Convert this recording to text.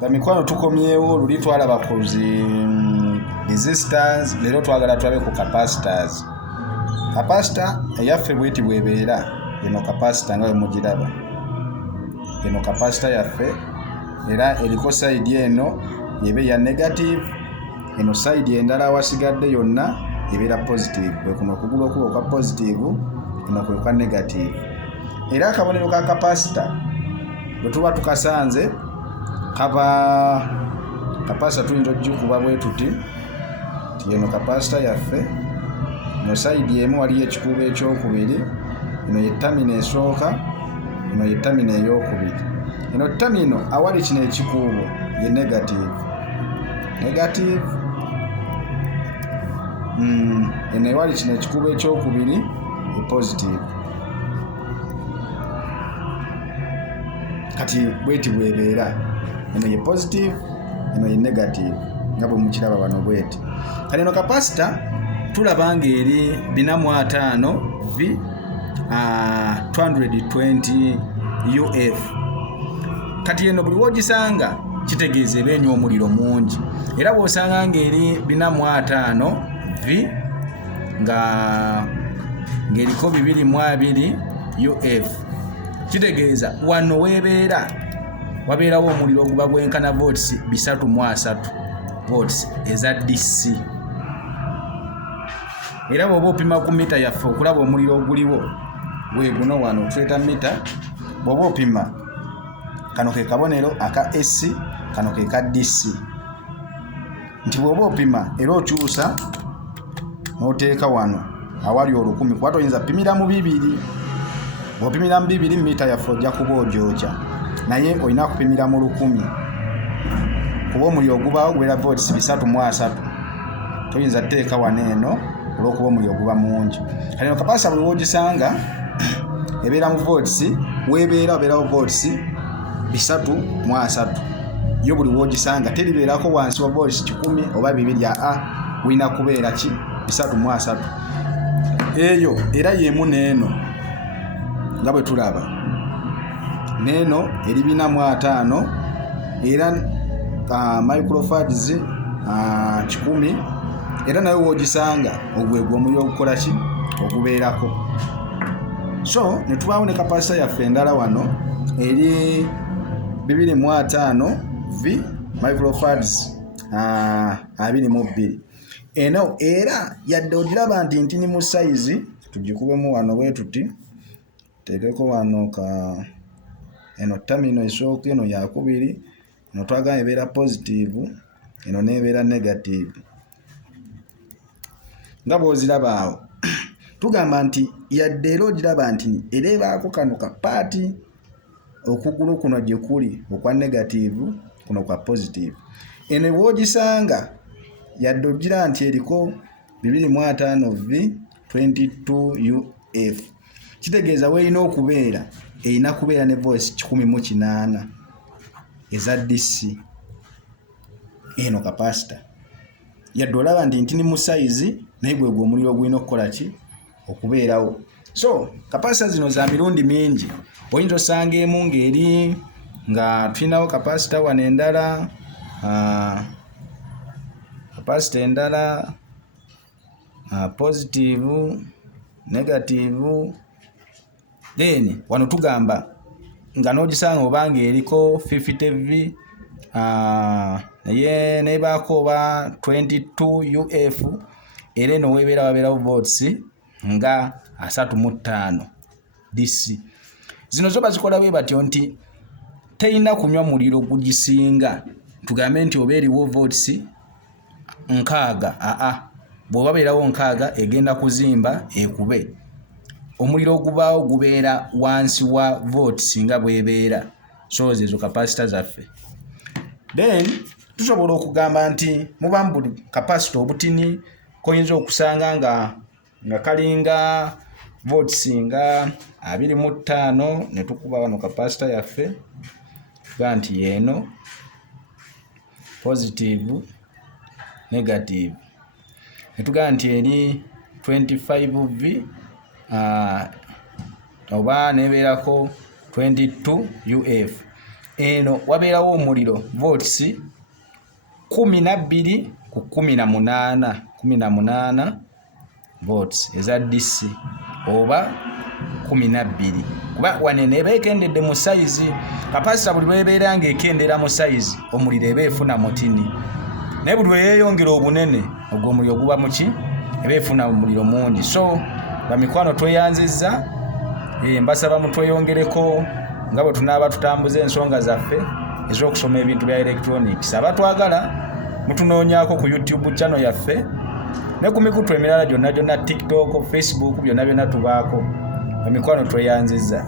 Bamikwano tukomyewo luli twalaba ku resistors, leero twagala tulabe ku capacitors. Capacitor eyaffe bweti bwebeera, eno capacitor nga bwe mugiraba. Eno capacitor yaffe era eriko side eno ebe ya negative, eno side endala awasigadde yonna ebeera positive. Kwe kuno okugulu okuba okwa positive, kuno kwe kwa negative. Era akabonero ka capacitor bwe tuba tukasanze kaba capacitor tuyinza okugikuba bwe tuti eno capacitor yaffe, eno side emu waliyo ekikuubo ekyokubiri, eno ye terminal esooka, eno ye terminal eyokubiri. Eno terminal awali kino ekikuubo ye negative. Eno ewali kino ekikuubo ekyokubiri ye positive. Kati bweti bwebeera, eno ye positive, eno ye negative, nga bwe mukiraba wano bweti. Kati eno capacitor tulaba ng'eri 4.5 V 220 UF. Kati eno buli wogisanga kitegeeza eba enywa omuliro mungi. Era bw'osanga ng'eri 4.5 V ng'eriko 220 UF, kitegeeza wano weebeera wabeerawo omuliro oguba gwenkana volts 3.3 volts eza DC. Era bw'oba opima ku mita yaffe okulaba omuliro oguliwo weeguno wano tweta mita, bw'oba opima kano ke kabonero aka AC, kano ke ka DC. Nti bw'oba opima era okyusa n'oteeka wano awali 100, kuba toyinza pimira mu 2. Bw'opimira mu 2 mita yaffe ojja kuba ogyokya, naye olina kupimira mu 100 kuba omuliro ogubaawo gubeera volts 3.3. Toyinza teeka wano eno olw'okuba omuliro oguba mungi. Kati eno capacitor buli wogisanga ebeera mu volts, weebeera obeerawo volts 3.3. Yo buli wogisanga teribeerako wansi wa volts 10 oba 2. Wina kubeera ki 3.3. Eyo era yemu n'eno nga bwe tulaba. N'eno eri 4.5 era microfarads 10, era nayo wogisanga ogwegwa omuliro ogukola ki ogubeerako. So ne tubaawo ne capacitor yaffe endala wano eri 2.5 V microfarads 22. Eno era yadde ogiraba nti ntini mu size, tugikubemu wano bwe tuti, teekeko wano eno terminal esooka, eno yakubiri, eno twagala ebeera positive, eno nebeera negative. Nga bw'oziraba awo tugamba nti yadde era ogiraba nti era ebaako kano kapaati okugulu kuno gye kuli okwa negative, kuno kwa positive. Eno bw'ogisanga yadde ogira nti eriko 2.5 V 22 UF, kitegeeza weerina okubeera erina kubeera ne volts 18 eza DC. Eno capacitor yadde olaba nti ntini mu size, naye gwegwa omuliro ogulina okukola ki okubeerawo. So capacitor zino za mirundi mingi. Oyinza osanga emu ng'eri nga tulinawo capacitor wano endala, capacitor endala positive, negative. Then wano tugamba nga n'ogisanga obanga eriko 50 V naye nebaako oba 22 UF, era eno weebeera wabeerawo volts nga 3.5 DC. Zino zo bazikola bwe batyo nti terina kunywa muliro gugisinga tugambe nti oba eriwo volts 6. Bw'oba beerawo 6 egenda kuzimba ekube. Omuliro ogubaawo gubeera wansi wa volts nga bwebeera. So ezo capacitor zaffe. Then tusobola okugamba nti muba buli capacitor obutini koyinza okusanga nga kalinga volts nga 25, ne tukuba wano capacitor yaffe tuga nti yeno positive, negative. Ne tuga nti eri 25 V oba nebeerako 22 UF. eno wabeerawo omuliro volts 12 ku 18 volts eza DC oba 12 kuba wanene eba ekendedde mu size capacitor buli lwebeera ng'ekendera mu size omuliro eba efuna mutini naye buli lweyongera obunene ogwo omuliro guba muki eba efuna omuliro mungi. So bamikwano tweyanzizza mbasaba mutweyongereko nga bwe tunaaba tutambuza ensonga zaffe ez'okusoma ebintu bya electronics. Abatwagala mutunoonyaako ku YouTube channel yaffe ne ku mikutu emirala gyonna TikTok, Facebook byonna byonna tubaako. Bamikwano tweyanzizza.